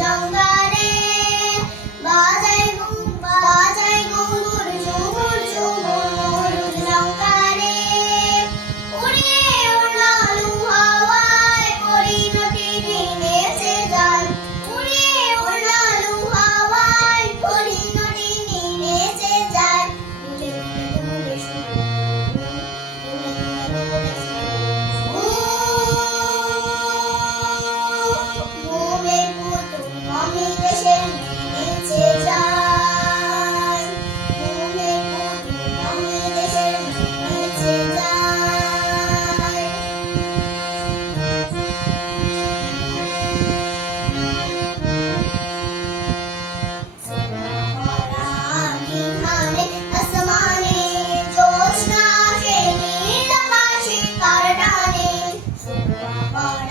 No. Bye.